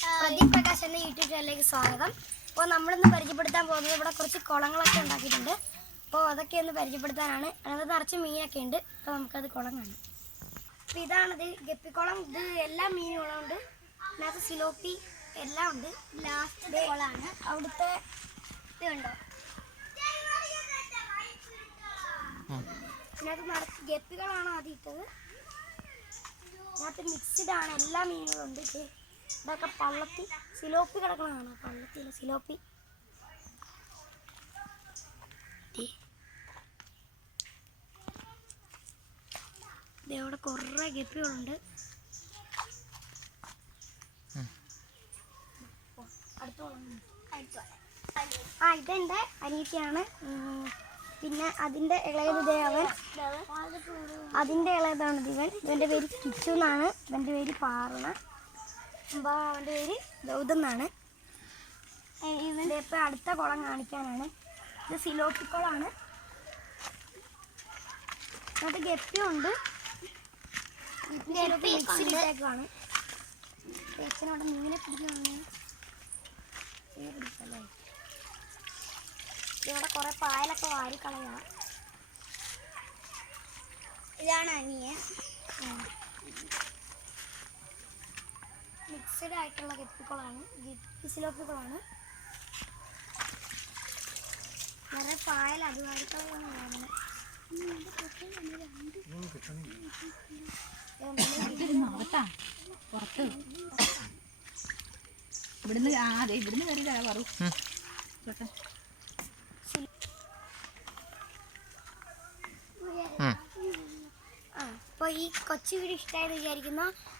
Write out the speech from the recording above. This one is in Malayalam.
പ്രദീപ് പ്രകാശ് എന്ന യൂട്യൂബ് ചാനലിലേക്ക് സ്വാഗതം. അപ്പോൾ നമ്മളിന്ന് പരിചയപ്പെടുത്താൻ പോകുന്നത് ഇവിടെ കുറച്ച് കുളങ്ങളൊക്കെ ഉണ്ടാക്കിയിട്ടുണ്ട്. അപ്പോൾ അതൊക്കെ ഒന്ന് പരിചയപ്പെടുത്താനാണ്. അതിനകത്ത് നിറച്ച് മീനൊക്കെ ഉണ്ട്. അപ്പോൾ നമുക്കത് കുളം കാണാം. അപ്പോൾ ഇതാണത് ഗപ്പിക്കുളം. ഇത് എല്ലാ മീനുകളും ഉണ്ട് ഇതിനകത്ത് സിലോപ്പി എല്ലാം ഉണ്ട്. ലാസ്റ്റ് കുളമാണ് അവിടുത്തെ ഇതുണ്ടോ ഇതിനകത്ത് നിറച്ച് ഗപ്പികളാണ് ആദ്യം ഇട്ടത്. അതിനകത്ത് മിക്സ്ഡ് ആണ്. എല്ലാ മീനുകളും ഉണ്ട്. ഇതൊക്കെ പള്ളത്തി സിലോപ്പി കിടക്കണതാണ്. പള്ളത്തിയില്ല സിലോപ്പി. അവിടെ കുറേ ഗപ്പികളുണ്ട്. ആ ഇതെന്റെ അനീറ്റിയാണ് പിന്നെ അതിന്റെ ഇളയത് അവൻ. അതിന്റെ ഇളയതാണ് ഇവൻ. ഇവന്റെ പേര് കിച്ചു എന്നാണ് ഇവന്റെ പേര് പാറണ. അപ്പോൾ അവന്റെ പേര് ഗൗതം എന്നാണ് ഇവന്റെ ഇപ്പം അടുത്ത കുളം കാണിക്കാനാണ്. ഇത് സിലോപ്പി കുളമാണ് എന്നിട്ട് ഗപ്പിയുണ്ട്. മിക്സിയിട്ടേക്കാണ് അച്ഛനവിടെ മീനെ പിടിക്കുകയാണ് മീനെ പിടിക്കല്ലേ? ഇവിടെ കുറേ പായലൊക്കെ വാരിക്കളയാം. ഇതാണ് അനിയൻ. മിക്സഡ് ആയിട്ടുള്ള ഗപ്പിക്കുളമാണ് ഗപ്പിസിലോപ്പിക്കുളമാണ് നിറയെ പായൽ അകത്താ പുറത്ത്. ഇവിടുന്ന് ആ അതെ ഇവിടുന്ന് കയറി തരാ പറു അപ്പോൾ ഈ കൊച്ചു വീട് ഇഷ്ടമായെന്ന് വിചാരിക്കുന്നു.